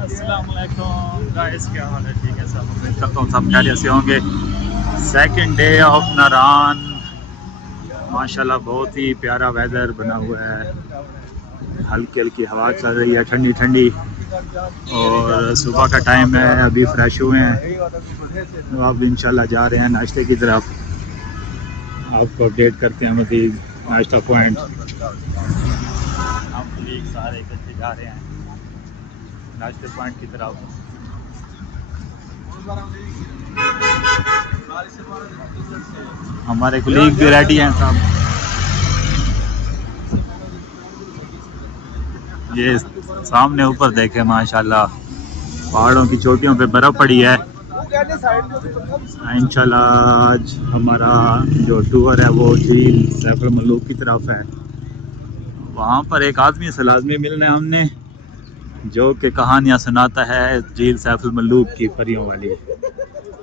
अस्सलाम वालेकुम गाइस, क्या हाल है? ठीक है सब, उम्मीद करता हूँ सब खैरियत से होंगे। सेकंड डे ऑफ नारान, माशाल्लाह बहुत ही प्यारा वेदर बना हुआ है। हल्की हल्की हवा चल रही है, ठंडी ठंडी, और सुबह का टाइम है, अभी फ्रेश हुए हैं। तो अब इंशाल्लाह जा रहे हैं नाश्ते की तरफ। आपको अपडेट करते हैं मज़ीद नाश्ता पॉइंट। हम कलीग सारे इकट्ठे जा रहे हैं नाश्ते पॉइंट की तरफ। हमारे कलीग भी रेडी हैं सब। ये सामने ऊपर देखें, माशाल्लाह पहाड़ों की चोटियों पे बर्फ़ पड़ी है। इंशाल्लाह आज हमारा जो टूर है वो झील सैफुल मलूक की तरफ है। वहाँ पर एक आदमी से लाजमी मिलना है हमने, जो कि कहानियाँ सुनाता है झील सैफुल मलूक की, परियों वाली।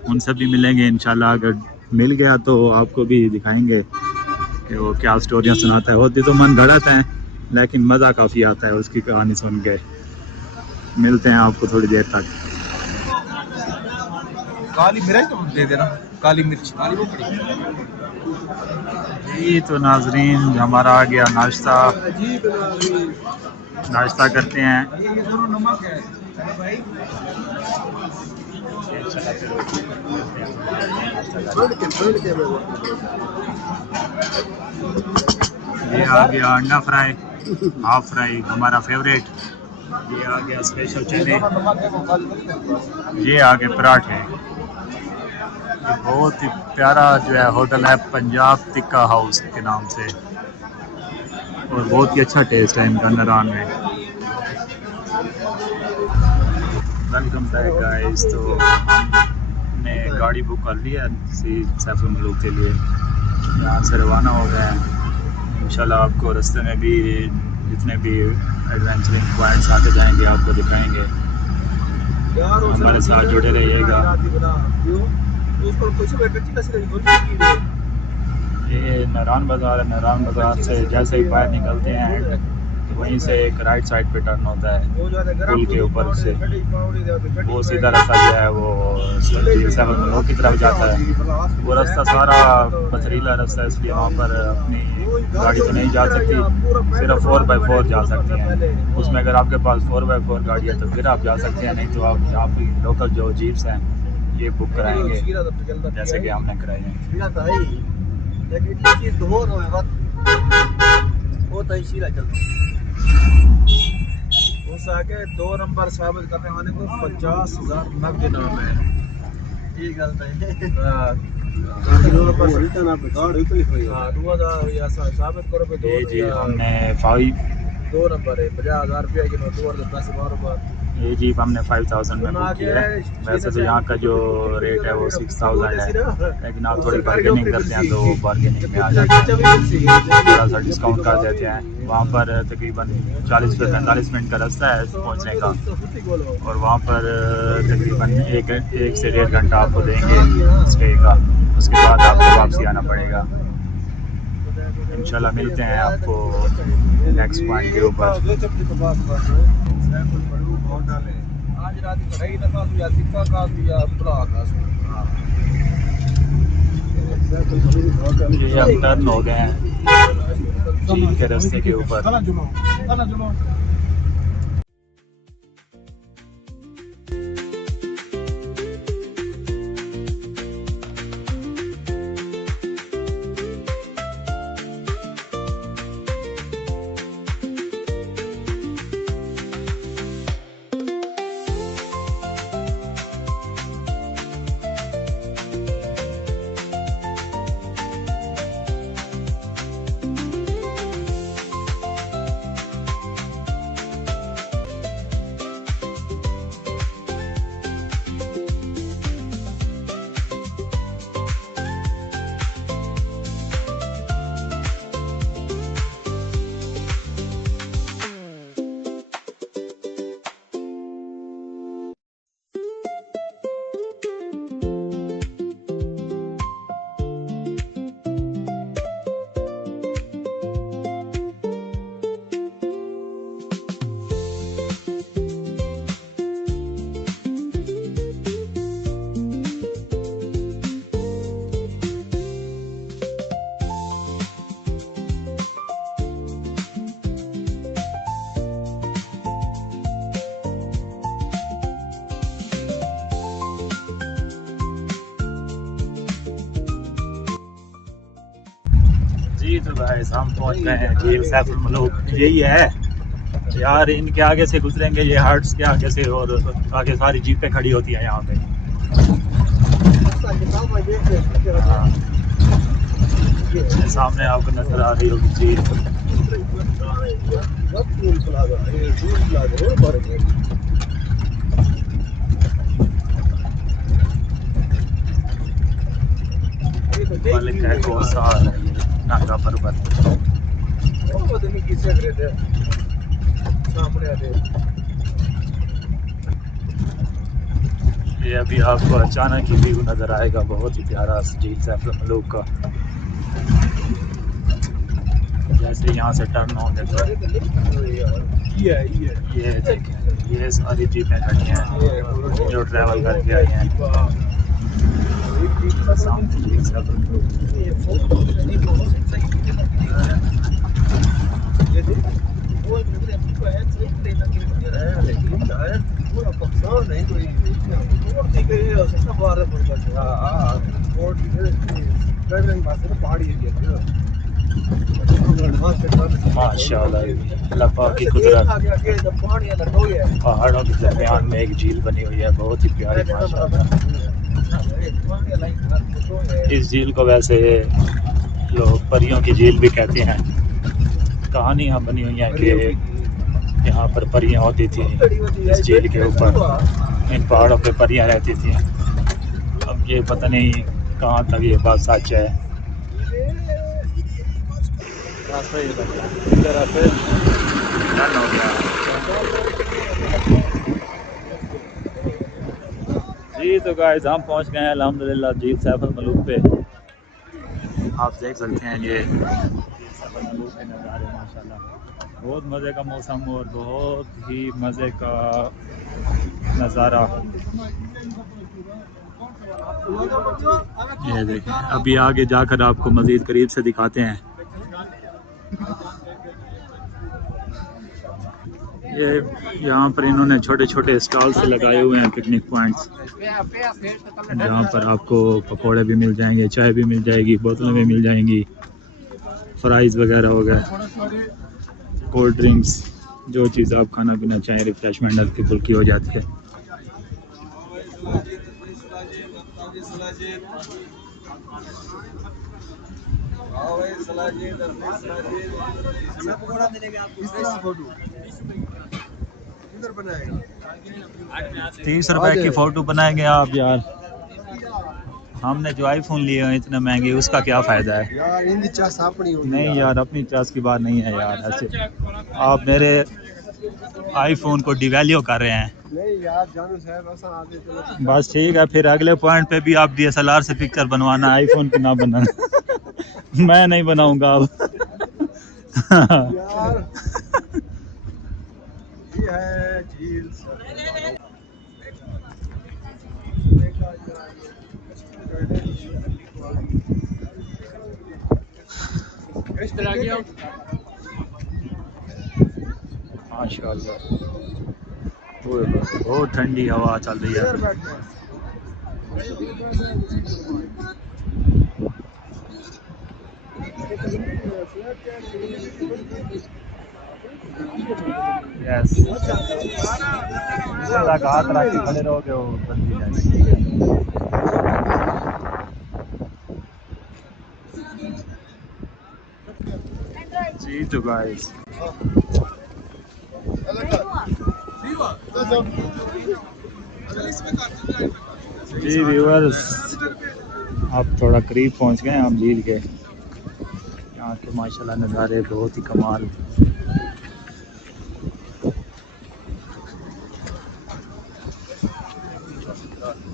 उनसे भी मिलेंगे इंशाल्लाह। अगर मिल गया तो आपको भी दिखाएंगे कि वो क्या स्टोरियाँ सुनाता है। होती तो मन धड़क है, लेकिन मज़ा काफ़ी आता है उसकी कहानी सुन के। मिलते हैं आपको थोड़ी देर तक। काली मिर्च तो दे देना, काली मिर्च काली वो पड़ी। जी तो नाजरीन, हमारा आ गया नाश्ता। नाश्ता करते हैं। ये आ गया अंडा फ्राई, हाफ फ्राई हमारा फेवरेट। ये आ गया स्पेशल चने। ये आ गए पराठे। ये बहुत ही प्यारा जो है होटल है, पंजाब टिक्का हाउस के नाम से, और बहुत ही अच्छा टेस्ट है इनका नारान में। Welcome back guys. तो हमने गाड़ी बुक कर ली है सैफुल मलूक के लिए, यहाँ से रवाना हो गए हैं। इंशाल्लाह आपको रास्ते में भी जितने भी एडवेंचरिंग पॉइंट्स आते जाएंगे आपको दिखाएंगे। हमारे साथ जुड़े रहिएगा। ये नारान बाज़ार है। नारान बाज़ार से जैसे ही बाहर निकलते हैं तो वहीं से एक राइट साइड पे टर्न होता है पुल के ऊपर से। वो सीधा रास्ता जो है वो सैफुल मलूक की तरफ जाता है। वो रास्ता सारा पथरीला रास्ता है, इसलिए वहाँ पर अपनी गाड़ी तो नहीं जा सकती, सिर्फ 4x4 जा सकती हैं। उसमें अगर आपके पास 4x4 गाड़ी है तो फिर आप जा सकते हैं, नहीं तो आप यहाँ पे लोकल जो जीप्स हैं ये बुक कराएंगे, जैसे कि हमने कराए हैं। उस आके 2 नंबर साबित करने वाले को 50,000 नकद इनाम है। ये गलत है। हाँ, 2000 साबित करो पे जी जी, 2 हमने नंबर है, 50,000 रुपये की नोट और 10 बार। ये जीप हमने 5000 में बुक किया है। वैसे तो यहाँ का जो रेट है वो 6000 है, लेकिन आप थोड़ी बार्गेनिंग करते हैं तो बार्गेनिंग में आ जाते हैं, थोड़ा सा डिस्काउंट कर देते हैं। वहाँ पर तकरीबन 40 से 45 मिनट का रास्ता है पहुँचने का, और वहाँ पर तकरीबन एक से 1.5 घंटा आपको देंगे स्टे का। उसके बाद आपको वापसी आना पड़ेगा। इंशाल्लाह मिलते हैं आपको नेक्स्ट पॉइंट के ऊपर। आज रात कढ़ाई ना खासू या टिक्का खासू या पुलाव खासू। ये हम टर्न हो गए हैं झील के रास्ते के ऊपर। जी तो गाइस हम पहुंच गए हैं झील सैफुल मलूक। यही है यार, इनके आगे से गुजरेंगे ये हट्स के आगे से, और आगे सारी जीपें खड़ी होती हैं यहाँ पे। हाँ। सामने आपको नजर आ रही होगी झील। मालिक है को साल है ये नागा पर्वत। ये अभी आपको अचानक ही व्यू नजर आएगा, बहुत ही प्यारा झील सैफुल मलूक का। जैसे यहाँ से टर्न होंगे तो ये देखें, ये सारी जीपें खड़ी हैं जो ट्रैवल करके आई हैं। सामने झील सैफुल मलूक। माशाल्लाह अल्लाह पाक की कुदरत, पहाड़ों के दरमियान में एक झील बनी हुई है, बहुत ही प्यारी माशाल्लाह। इस झील को वैसे लोग परियों की झील भी कहते हैं। कहानियाँ बनी हुई हैं कि यहाँ पर परियाँ होती थी, इस झील के ऊपर इन पहाड़ों पे परियाँ रहती थी। अब ये पता नहीं कहाँ तक ये बात सच है। जी तो गाइस हम पहुँच गए हैं अल्हम्दुलिल्लाह झील सैफुल मलूक पे। आप देख सकते हैं ये झील सैफुल मलूक के नज़ारे माशाल्लाह, बहुत मज़े का मौसम और बहुत ही मज़े का नज़ारा। ये देखें, अभी आगे जाकर आपको मज़ीद करीब से दिखाते हैं। ये यहाँ पर इन्होंने छोटे छोटे स्टॉल्स लगाए हुए हैं, पिकनिक पॉइंट्स, जहाँ पर आपको पकोड़े भी मिल जाएंगे, चाय भी मिल जाएगी, बोतलें भी मिल जाएंगी, फ्राइज़ वगैरह हो गए, कोल्ड ड्रिंक्स, जो चीज़ आप खाना पीना चाहें, रिफ्रेशमेंट हल्की फुल्की हो जाती है। ₹30 की फ़ोटो बनाएंगे आप यार? हमने जो आईफोन लिए हैं इतने महंगे, उसका क्या फ़ायदा है यार? इनकी चास अपनी होती नहीं यार, अपनी चास की बात नहीं है यार। ऐसे आप मेरे आईफोन को डिवैल्यू कर रहे हैं। नहीं यार, जानू साहब ऐसा आते चलो। बस ठीक है, फिर अगले पॉइंट पे भी आप DSLR से पिक्चर बनवाना, आईफोन की ना बनाना। मैं नहीं बनाऊंगा अब। यार ये है झील माशाल्लाह, बहुत ठंडी हवा चल रही है। यस, हाथ रख के खड़े रहोगे वो बंदी जाएगी। जी तो गाइस जी व्यूअर्स, आप थोड़ा करीब पहुंच गए हैं हम झील के। यहाँ के माशाल्लाह नज़ारे बहुत ही कमाल।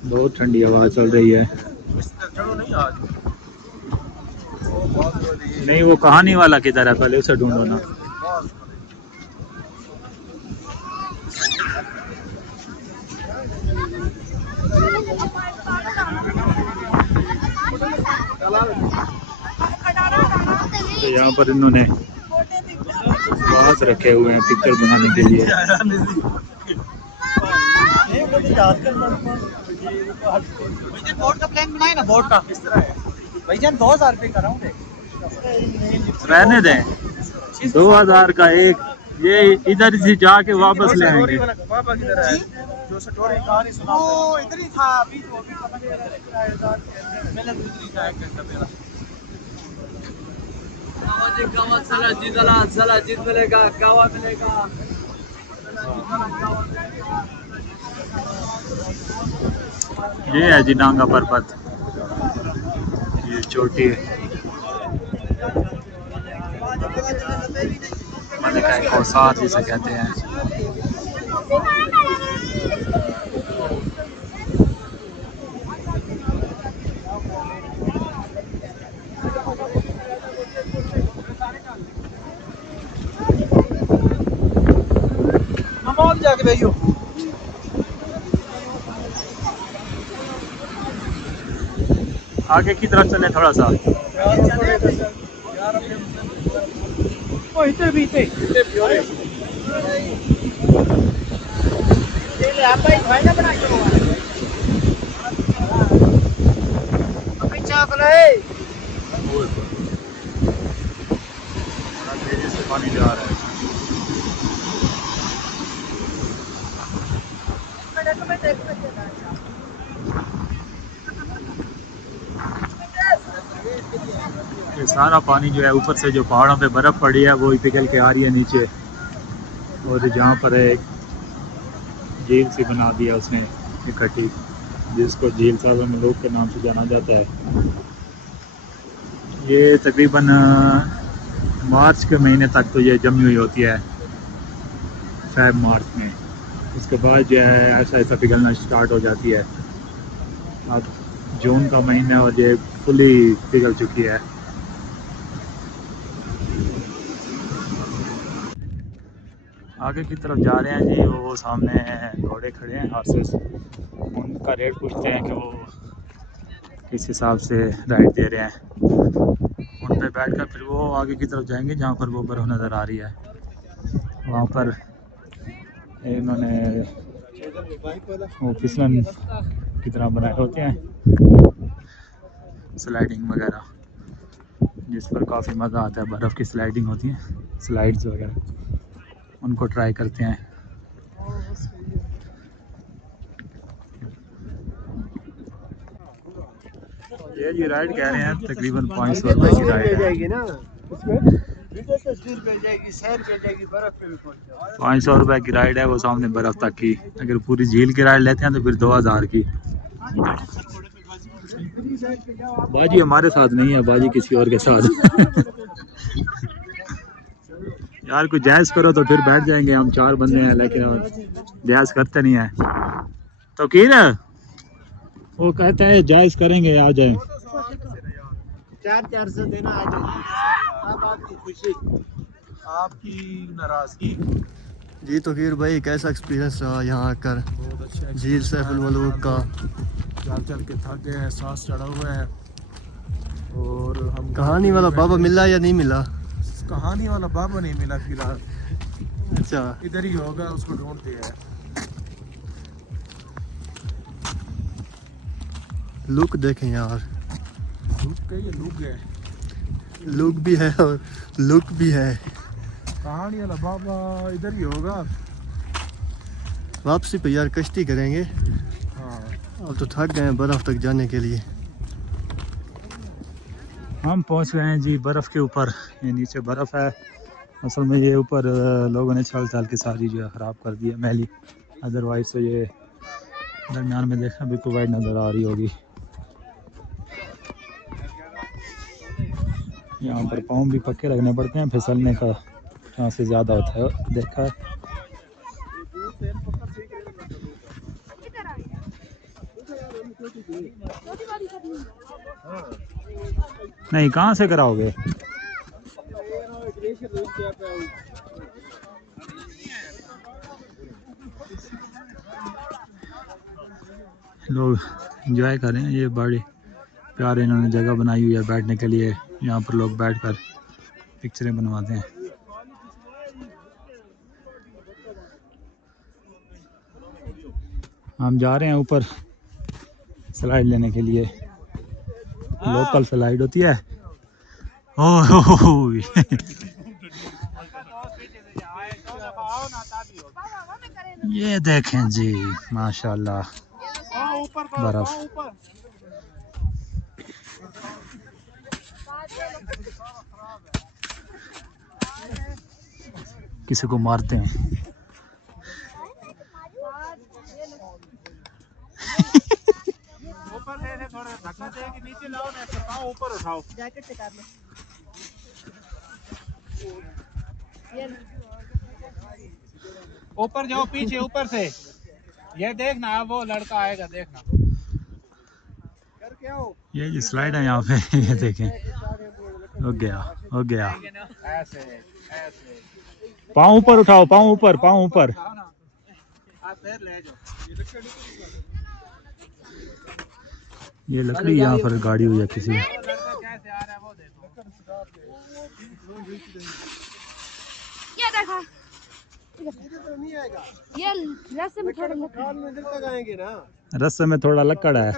बहुत ठंडी हवा चल रही है। नहीं, वो कहानी वाला किधर है, पहले उसे ढूंढो ना। तो यहाँ पर इन्होंने बास रखे हुए हैं पिक्चर बनाने के लिए। बोर्ड का प्लान बनाए ना, बोर्ड का किस तरह है भाईजान? 2000 रुपये कर रहा हूँ। रहने दें, 2000 का एक, ये इधर से जाके वापस ले आएंगे। पापा किधर है? जो स्टोरी कहानी सुना वो इधर ही था अभी तो अभी पता नहीं मैंने दूसरी था 1 घंटा पहले। कावा चला जीत मिलेगा कावा मिलेगा। ये है जी नांगा पर्वत, ये चोटी है मलिका कौसार जिसे कहते हैं। मॉल जाके भैया आगे की तरफ चले थोड़ा सा। इतने भी थे तेजी से पानी जा रहा है। ये सारा पानी जो है ऊपर से जो पहाड़ों पे बर्फ़ पड़ी है वो ही पिघल के आ रही है नीचे, और जहाँ पर एक झील सी बना दिया उसने इकट्ठी, जिसको झील सागर मलूक के नाम से जाना जाता है। ये तकरीबन मार्च के महीने तक तो ये जमी हुई होती है, फैब मार्च में। उसके बाद जो है ऐसा ऐसा पिघलना स्टार्ट हो जाती है। अब जून का महीना और ये फुली पिघल चुकी है। आगे की तरफ जा रहे हैं जी, वो सामने घोड़े खड़े हैं हॉर्सेस, उनका रेट पूछते हैं कि वो किस हिसाब से राइड दे रहे हैं। उन पे बैठकर फिर वो आगे की तरफ जाएंगे जहाँ पर वो बर्फ़ नज़र आ रही है। वहाँ पर इन्होंने वो फिसलन की तरह बनाए होते हैं, स्लाइडिंग वगैरह, जिस पर काफ़ी मज़ा आता है। बर्फ़ की स्लाइडिंग होती है, स्लाइड्स वगैरह, उनको ट्राई करते हैं। ये जी राइड कह रहे हैं तकरीबन 500 रुपये की राइड है। 500 रुपये की राइड है वो सामने बर्फ़ तक की। अगर पूरी झील की राइड लेते हैं तो फिर 2000 की। बाजी हमारे साथ नहीं है, बाजी किसी और के साथ। यार कुछ जायज़ करो तो फिर बैठ जाएंगे, हम 4 बंदे हैं, लेकिन जायज़ करते नहीं है। तो की ना वो कहते हैं जायज़ करेंगे, आ जाए। 400 देना आ जाए। अब आपकी खुशी आपकी नाराजगी। जी तो फिर भाई कैसा एक्सपीरियंस रहा यहाँ आकर बहुत अच्छा झील सैफुल मलूक का? चल चल के थक गए हैं, सांस चढ़ा हुआ है। और हम कहानी वाला बाबा मिला या नहीं मिला? कहानी वाला बाबा नहीं मिला फिलहाल, अच्छा, इधर ही होगा, उसको ढूंढते हैं। लुक देखें यार, लुक है, लुक भी है और लुक भी है। कहानी वाला बाबा इधर ही होगा। वापसी पे यार कश्ती करेंगे, हाँ अब तो थक गए हैं बर्फ़ तक जाने के लिए। हम पहुंच गए हैं जी बर्फ़ के ऊपर। ये नीचे बर्फ़ है, असल में ये ऊपर लोगों ने छाल छाल के सारी जो है ख़राब कर दी है मैली। अदरवाइज़ तो ये दरमियान में देखना बिल्कुल वाइड नज़र आ रही होगी। यहाँ पर पाँव भी पक्के रखने पड़ते हैं, फिसलने का चांस ज़्यादा होता है, देखा है। नहीं, कहाँ से कराओगे? लोग एंजॉय कर रहे हैं, ये बड़ी प्यारे इन्होंने जगह बनाई हुई है बैठने के लिए। यहाँ पर लोग बैठकर पिक्चरें बनवाते हैं। हम जा रहे हैं ऊपर स्लाइड लेने के लिए। लोकल स्लाइड होती है, ओह ये देखें जी माशाल्लाह बर्फ। किसी को मारते हैं। ऊपर से थोड़ा धक्का दे के नीचे लाओ ना, ऐसे पाँव ऊपर उठाओ। जैकेट से कर लो। ये ऊपर जाओ, पीछे ऊपर से। ये देखना वो लड़का आएगा, देखना। करके आओ। ये जी स्लाइड है यहाँ पे ये देखें। हो गया हो गया। ऐसे ऐसे पाँव ऊपर उठाओ, पाँव ऊपर, पाँव ऊपर। आप पैर ले जाओ। ये लकड़ी यहाँ पर गाड़ी हुई है किसी ने। लड़का कैसे आ रहा है वो देखो। ये देखो, नहीं आएगा। ये रास्ते में थोड़ा कान में इधर तक आएंगे ना। रस्ते में थोड़ा लकड़ है।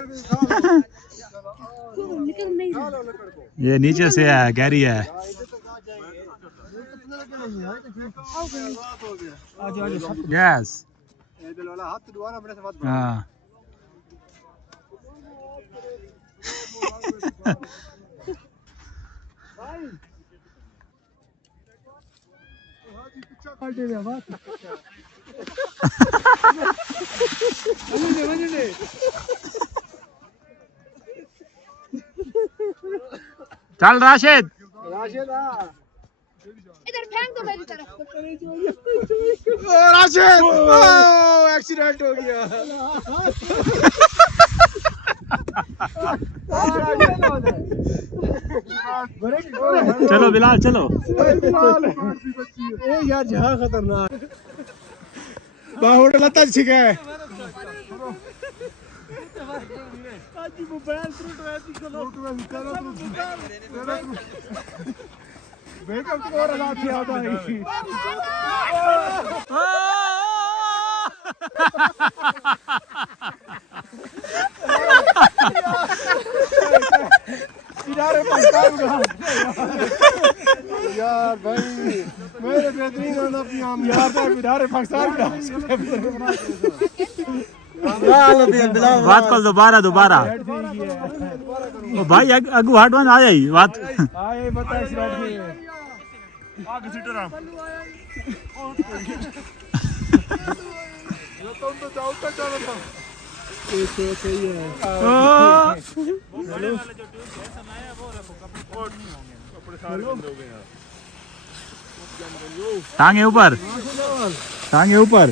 निकल नहीं रहा। लो लकड़ को। ये नीचे से है, गहरी है। इधर तक आ जाएंगे। आ जाओ यस इधर वाला हाथ दोबारा अपने से मत हाँ। चल राशिद। राशिद इधर फेंक दो मेरी तरफ। राशिद एक्सीडेंट हो गया। चलो बिलाल चलो। यार जहाँ खतरनाक होटल आता छिका है। यार भाई मेरे बेहतरीन होना अपनी आम यार बिदारे पाकिस्तान बात कर दोबारा दोबारा। ओ भाई अगू हटवन आ जाई बात। आए बता आगे सीटर आ तुम तो जाओ तक चलो तुम। ये सही है। टांगे ऊपर, टांगे ऊपर।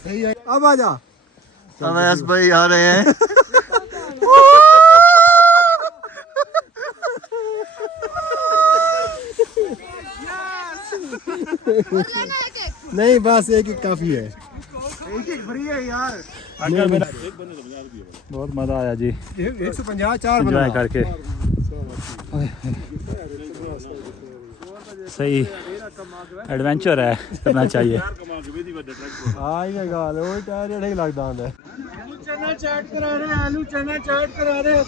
सही है। अब आ जा। अवैस भाई आ रहे हैं। नहीं बस एक एक काफी है। एक एक फ्री है यार। बहुत मजा आया जी 150 4 एंजॉय करके। सही एडवेंचर है, करना चाहिए। हाँ ये गाल वो टायर नहीं लगता है। आलू चना चाट करा रहे हैं, आलू चना चाट करा रहे हैं।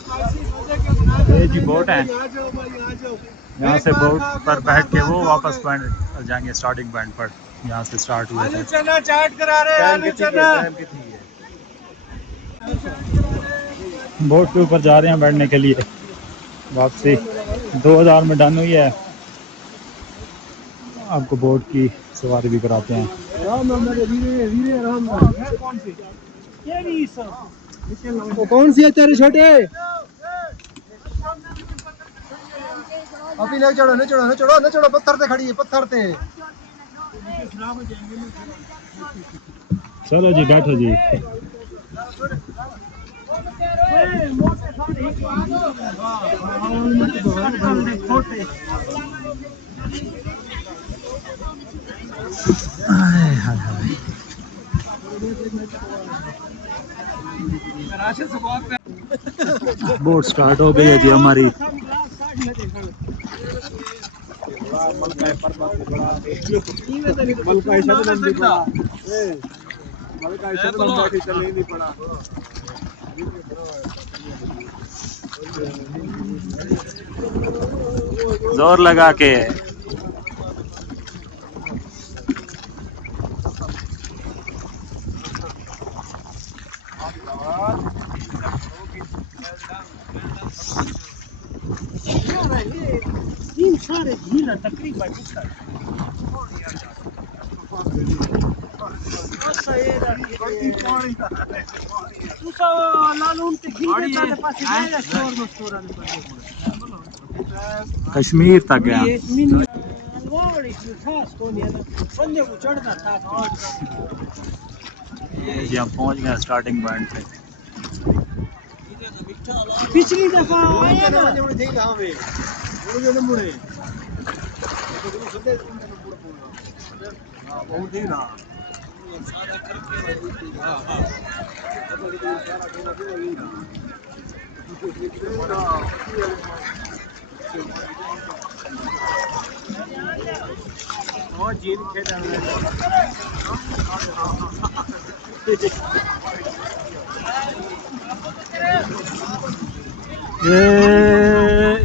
ये जी बोट है, आ जाओ भाई आ जाओ। यहाँ से बोट पर बैठ के वो वापस पॉइंट जाएंगे, स्टार्टिंग पॉइंट पर। यहाँ से स्टार्ट हुए आलू थे। चना चाट करा रहे हैं, आलू चना। बोट के ऊपर जा रहे हैं बैठने के लिए। वापसी 2000 में डन हुई है। आपको बोट की सवारी भी कराते हैं। वो कौन सी है तेरे छोटे? अभी ले चढ़ो, न चढ़ो, न चढ़ो, न चढ़ो, पत्थर पे खड़ी है, पत्थर पे। चलो जी बैठो जी। हाय हाय हाय। बोट स्टार्ट हो गई है जी हमारी। जोर लगा के सारे झील तकरीबन कश्मीर तक गया। जी हम पहुंच गए स्टार्टिंग पॉइंट पे। पिछली दफा आया ना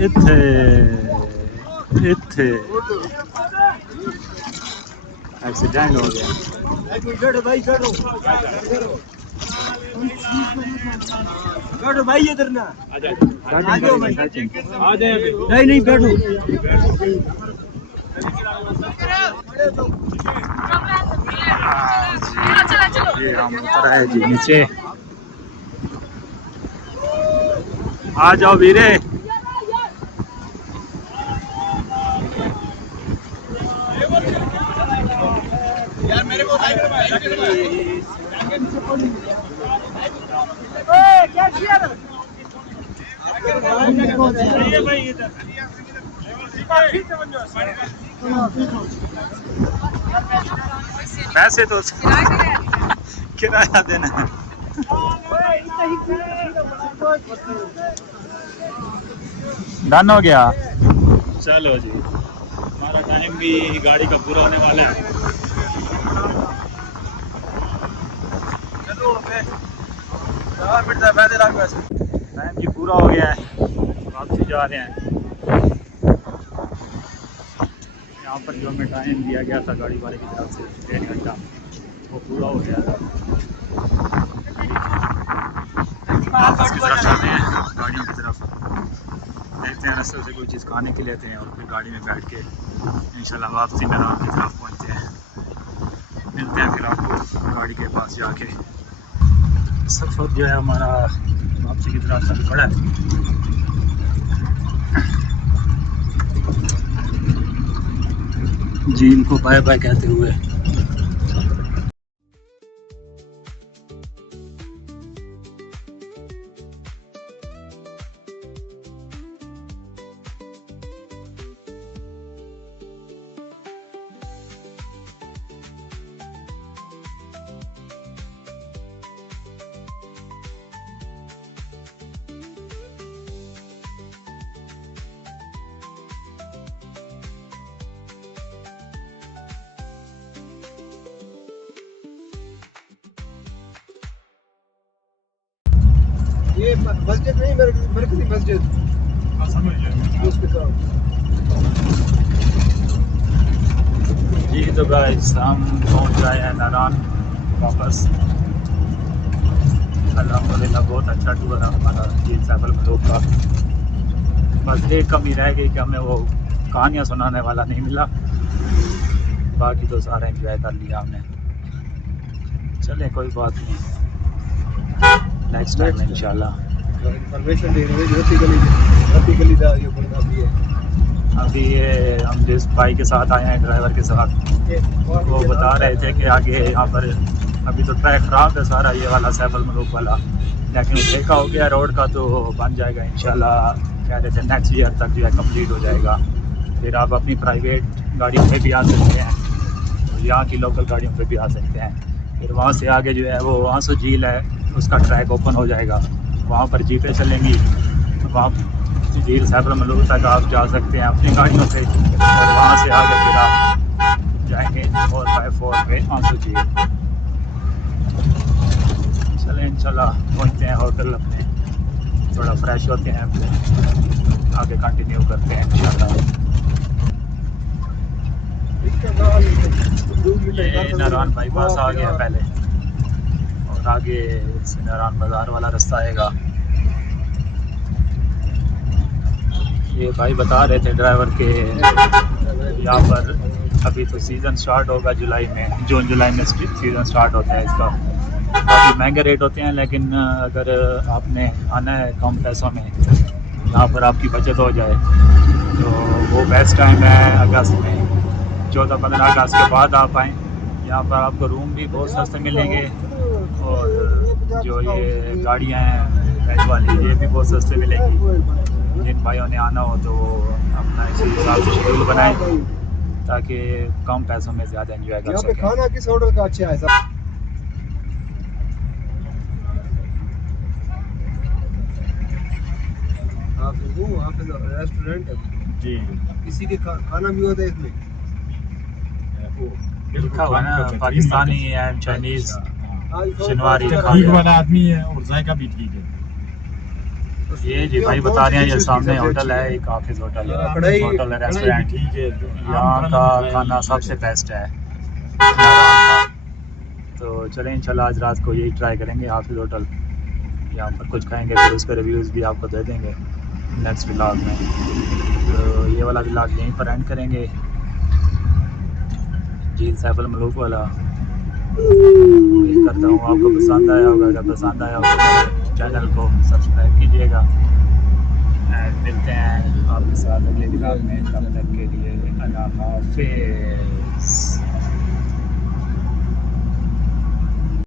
इत्थे इत्थे एक्सीडेंट हो गया। बैठो भाई इधर ना आ जाओ भाई आ जाए नहीं बैठो ये हम उतर आए जी नीचे। आ जाओ वीरे। यार मेरे को पैसे तो किराया देना है। डन हो गया। चलो जी हमारा टाइम भी गाड़ी का पूरा होने वाला है। टाइम जी पूरा हो गया है। वापसी जा रहे हैं। यहाँ पर जो हमें टाइम दिया गया था गाड़ी वाले की तरफ से 1 घंटा वो पूरा हो गया था। वापस की तरफ जाते हैं गाड़ियों की तरफ। देखते हैं रास्ते से कोई चीज़ खाने के लेते हैं और फिर गाड़ी में बैठ के इंशाल्लाह वापसी नारायण की तरफ पहुँचते हैं। मिलते हैं फिर आपको गाड़ी के पास जाके। सफ़र जो है हमारा वापसी की तरफ चल पड़ा है। जी इनको बाय बाय कहते हुए ये मस्जिद नहीं मरकजी मस्जिद उसके साथ। जी तो गाइस हम पहुंच गए हैं नारायण वापस। अल्हम्दुलिल्लाह बहुत अच्छा टूर है हमारा झील सैफल मलूक का। बस एक कमी रह गई कि हमें वो कहानियाँ सुनाने वाला नहीं मिला। बाकी तो सारा एंजॉय कर लिया हमने। चलें कोई बात नहीं, नेक्स्ट टाइम इंशाल्लाह। इन्फॉर्मेशन दे रहे हैं गली दा ये बंदा भी है। अभी ये हम जिस भाई के साथ आए हैं ड्राइवर के साथ वो बता रहे थे कि आगे यहाँ पर अभी तो ट्रैक ख़राब है सारा ये वाला सैफल मलूक वाला, लेकिन ठेका हो गया रोड का तो बन जाएगा इंशाल्लाह। कह रहे थे नेक्स्ट ईयर तक जो है कंप्लीट हो जाएगा। फिर आप अपनी प्राइवेट गाड़ियों पे भी आ सकते हैं, यहाँ की लोकल गाड़ियों पे भी आ सकते हैं। फिर वहाँ से आगे जो है वो आंसू झील है उसका ट्रैक ओपन हो जाएगा। वहाँ पर जीपें चलेंगी, वहाँ झील सैफल मलूक तक आप जा सकते हैं अपनी गाड़ियों से, और वहाँ से आगे फिर आप जाएंगे 4x4 पे आंसू झील। चलें इंशाल्लाह पहुँचते हैं होटल अपने, थोड़ा फ्रेश होते हैं, अपने आगे कंटिन्यू करते हैं इंशाल्लाह। ये नारायण बाईपास आ गया पहले, और आगे से नारायण बाज़ार वाला रास्ता आएगा। ये भाई बता रहे थे ड्राइवर के यहाँ पर अभी तो सीज़न स्टार्ट होगा जुलाई में, जून जुलाई में सीज़न स्टार्ट होता है इसका। काफ़ी महंगे रेट होते हैं, लेकिन अगर आपने आना है कम पैसों में, यहाँ पर आपकी बचत हो जाए तो वो बेस्ट टाइम है अगस्त में। 14-15 अगस्त के बाद आप आएँ, यहाँ पर आपको रूम भी बहुत सस्ते मिलेंगे, और जो ये गाड़ियाँ हैं बैठ वाली ये भी बहुत सस्ते मिलेंगी। जिन भाइयों ने आना हो तो अपना इसी हिसाब से शेड्यूल बनाएं ताकि कम पैसों में ज़्यादा एंजॉय कर सकें। खाना किस होटल का अच्छा है सर? रेस्टोरेंट जी, किसी के खाना भी होता है इसमें? लिखा हुआ ना पाकिस्तानी एंड चाइनीज़ शनिवारी ठीक वाला आदमी है और जायका भी ठीक है। ये जी भाई बता रहे हैं, ये सामने होटल है, एक ऑफिस होटल है, होटल है, रेस्टोरेंट। ठीक है, यहाँ का खाना सबसे बेस्ट है नारायण का। तो चलें इंशाल्लाह आज रात को यही ट्राई करेंगे, हाफिज़ होटल यहाँ पर कुछ खाएंगे, फिर उसके रिव्यूज़ भी आपको दे देंगे नेक्स्ट व्लॉग में। तो ये वाला व्लॉग यहीं पर एंड करेंगे, झील सैफल मलूक वाला। उम्मीद करता हूँ आपको पसंद आया होगा, अगर पसंद आया होगा तो चैनल को सब्सक्राइब कीजिएगा। एंड मिलते हैं आपके साथ अगले व्लॉग में, तब तक के लिए अल्लाह हाफिज़।